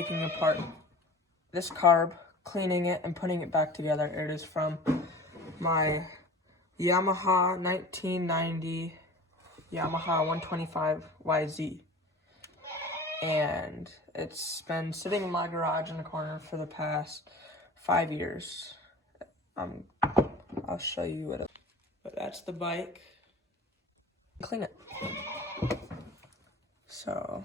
taking apart this carb, cleaning it, and putting it back together. It is from my Yamaha 1990 Yamaha 125YZ. And it's been sitting in my garage in the corner for the past 5 years. I'll show you what it, but that's the bike. Clean it. So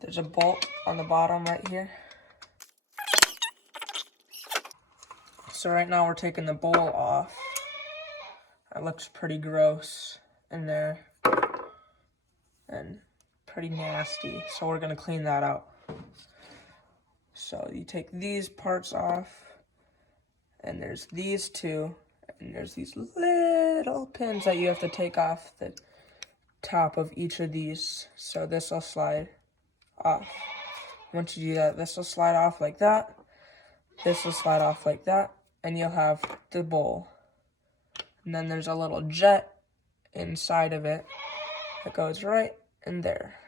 there's a bolt on the bottom right here. So right now we're taking the bowl off. It looks pretty gross in there and pretty nasty. So we're gonna clean that out. So you take these parts off, and there's these two, and there's these little pins that you have to take off the top of each of these. So this will slide off. Once you do that, this will slide off like that. This will slide off like that, and you'll have the bowl. And then there's a little jet inside of it that goes right in there.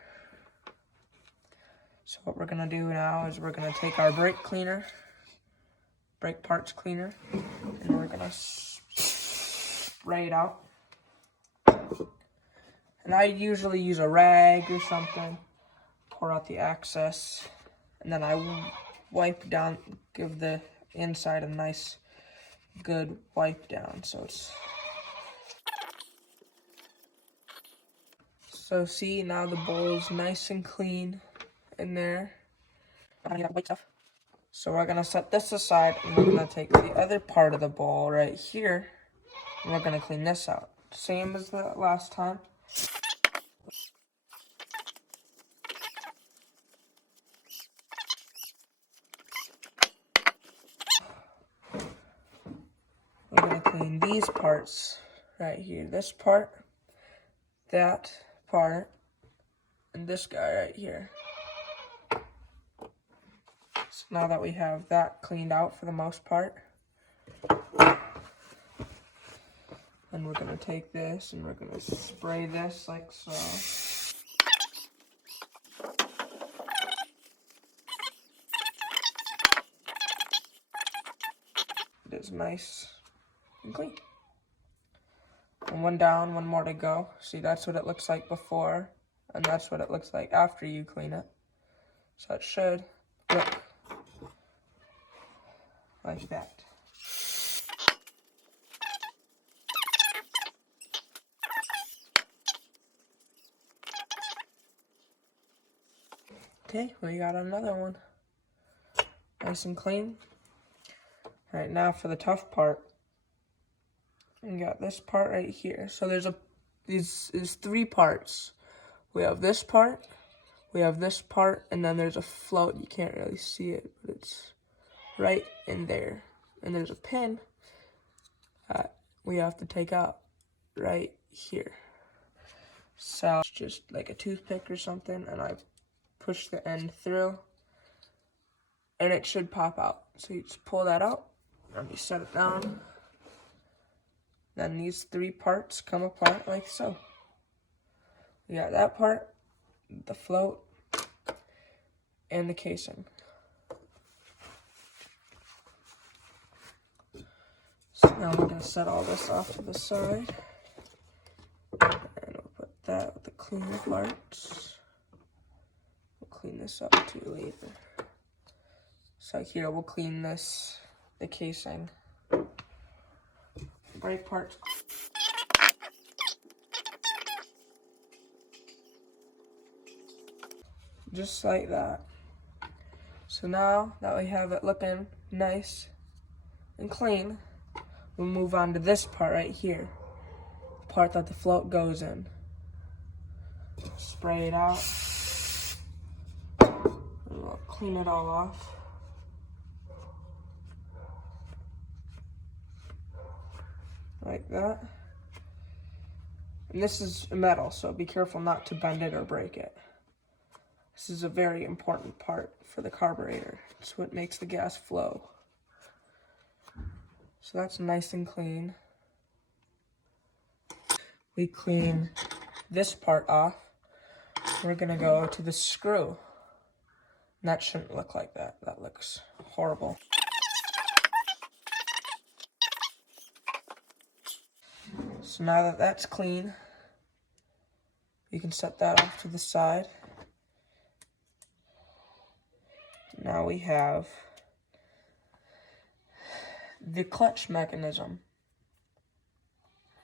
So what we're gonna do now is we're gonna take our brake parts cleaner, and we're gonna spray it out. And I usually use a rag or something, pour out the excess, and then I wipe down, give the inside a nice, good wipe down. So see, now the bowl's nice and clean in there. So we're gonna set this aside, and we're gonna take the other part of the bowl right here, and we're gonna clean this out. Same as the last time. We're gonna clean these parts right here. This part, that part, and this guy right here. So now that we have that cleaned out for the most part, and we're gonna take this and we're gonna spray this like so. It is nice and clean. And one down, one more to go. See, that's what it looks like before, and that's what it looks like after you clean it. So it should look like that. Okay, we got another one. Nice and clean. All right, now for the tough part. We got this part right here. So there's these 3 parts. We have this part, we have this part, and then there's a float. You can't really see it, but it's right in there. And there's a pin that we have to take out right here. So it's just like a toothpick or something, and I push the end through, and it should pop out. So you just pull that out, and you set it down. Then these 3 parts come apart like so. We got that part, the float, and the casing. So now we're gonna set all this off to the side. And we'll put that with the clean parts. We'll clean this up too later. So here we'll clean the casing. Brake parts. Just like that. So now that we have it looking nice and clean, we'll move on to this part right here. The part that the float goes in. Spray it out. And we'll clean it all off. Like that. And this is metal, so be careful not to bend it or break it. This is a very important part for the carburetor. It's what makes the gas flow. So that's nice and clean. We clean this part off. We're gonna go to the screw. And that shouldn't look like that. That looks horrible. So now that that's clean, you can set that off to the side. Now we have the clutch mechanism.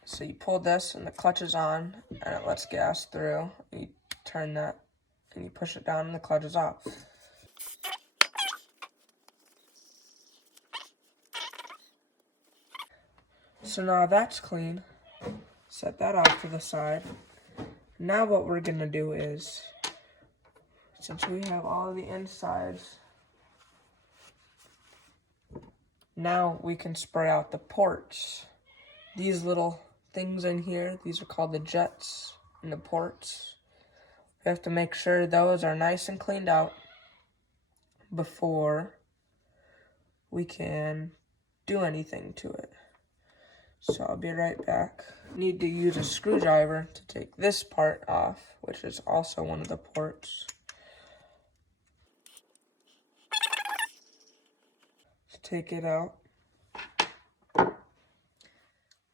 So you pull this and the clutch is on and it lets gas through. You turn that and you push it down and the clutch is off. So now that's clean. Set that off to the side. Now what we're gonna do is, since we have all of the insides, now we can spray out the ports. These little things in here, these are called the jets and the ports. We have to make sure those are nice and cleaned out before we can do anything to it. So I'll be right back. Need to use a screwdriver to take this part off, which is also one of the ports. To take it out.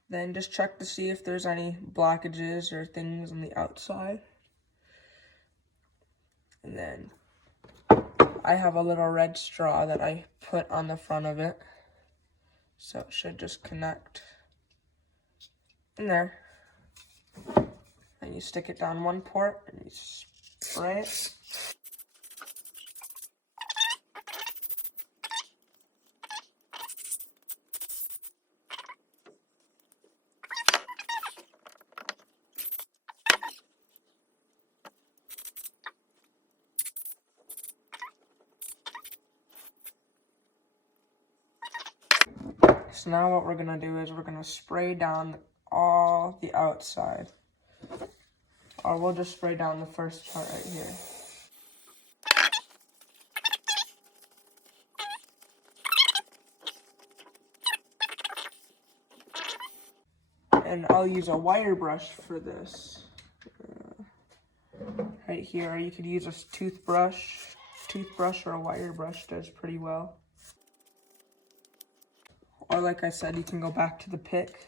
Then just check to see if there's any blockages or things on the outside. And then I have a little red straw that I put on the front of it. So it should just connect in there. And you stick it down one port and you spray it. So now what we're gonna do is we're gonna spray down all the outside. Or we'll just spray down the first part right here. And I'll use a wire brush for this. Right here, or you could use a toothbrush or a wire brush does pretty well. Or like I said, you can go back to the pick.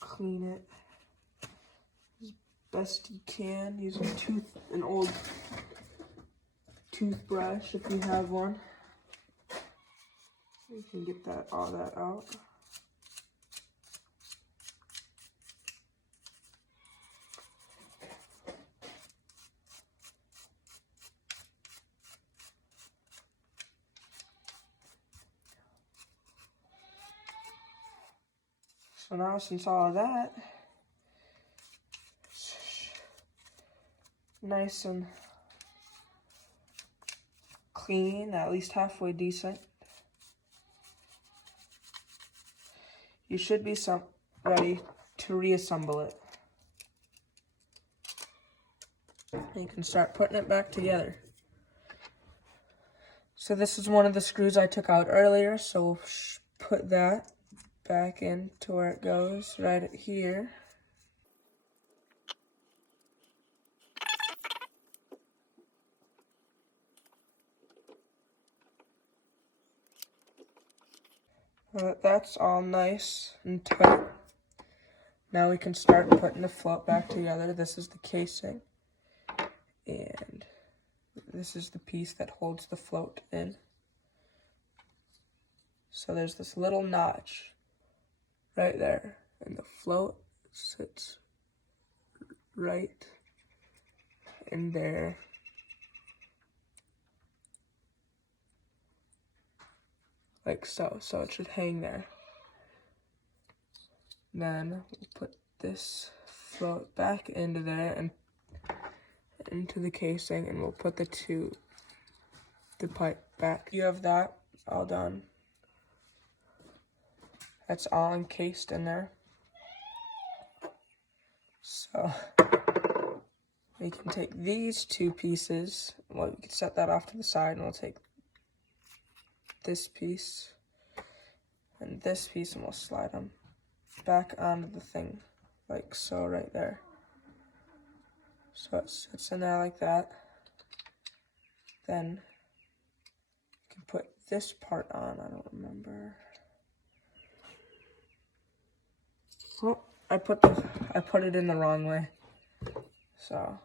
Clean it as best you can using an old toothbrush if you have one. You can get all that out. So now since all of that nice and clean, at least halfway decent, you should be ready to reassemble it. And you can start putting it back together. So this is one of the screws I took out earlier, so we'll put that back into where it goes, right here. That's all nice and tight. Now we can start putting the float back together. This is the casing, and this is the piece that holds the float in. So there's this little notch right there, and the float sits right in there. Like so. So it should hang there. Then we'll put this float back into there and into the casing, and we'll put the pipe back. You have that all done. That's all encased in there. So we can take these two pieces, well, we can set that off to the side, and we'll take this piece and this piece, and we'll slide them back onto the thing, like so, right there. So it sits in there like that. Then you can put this part on, I don't remember. Oh, I put it in the wrong way. So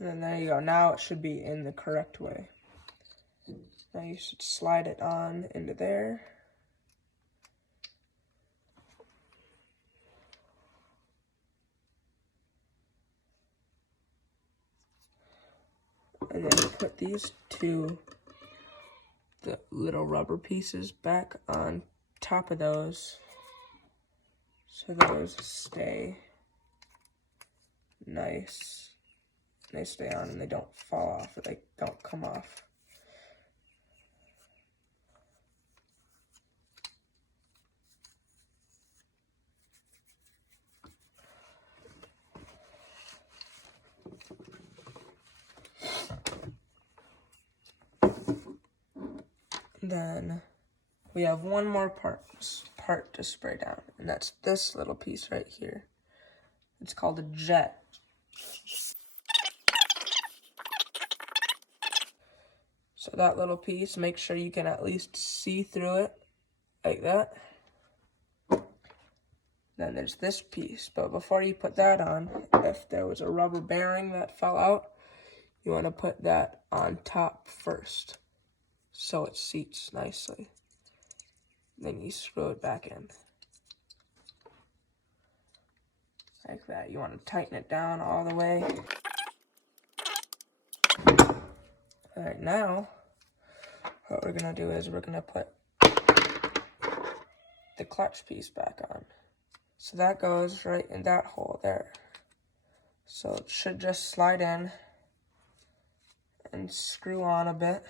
and then there you go. Now it should be in the correct way. Now you should slide it on into there. And then put these two, the little rubber pieces, back on top of those, so those stay nice. They stay on and they don't fall off, or they don't come off. Then we have one more part to spray down, and that's this little piece right here. It's called a jet. So that little piece, make sure you can at least see through it, like that. Then there's this piece, but before you put that on, if there was a rubber bearing that fell out, you want to put that on top first, so it seats nicely. Then you screw it back in. Like that. You want to tighten it down all the way. Alright, now, what we're going to do is we're going to put the clutch piece back on. So that goes right in that hole there. So it should just slide in and screw on a bit.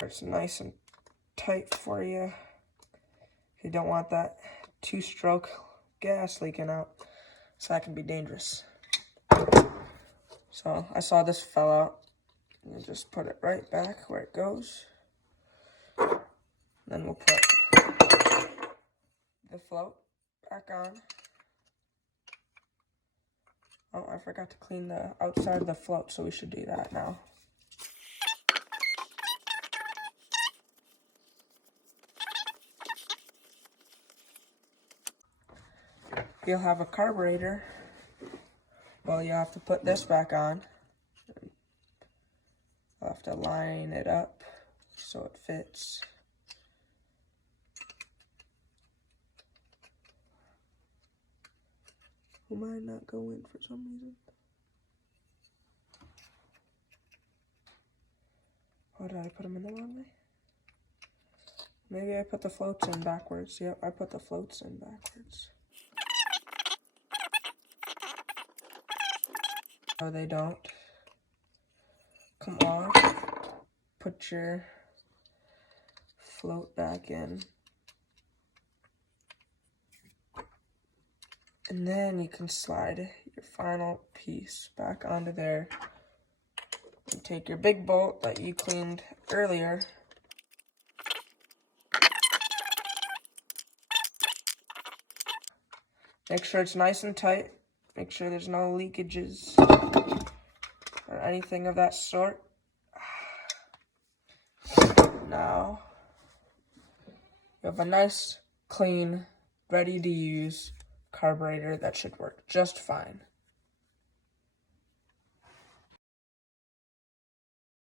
It's nice and tight for you. You don't want that two-stroke gas leaking out, so that can be dangerous. So I saw this fell out, and just put it right back where it goes. Then we'll put the float back on. Oh, I forgot to clean the outside of the float, so we should do that now. You'll have a carburetor. Well, you have to put this back on. You'll have to line it up so it fits. Will mine not go in for some reason? Oh, did I put them in the wrong way? Maybe I put the floats in backwards. Yep, I put the floats in backwards. No, they don't. Come off. Put your float back in. And then you can slide your final piece back onto there. And take your big bolt that you cleaned earlier. Make sure it's nice and tight. Make sure there's no leakages or anything of that sort. Now, you have a nice, clean, ready to use carburetor that should work just fine.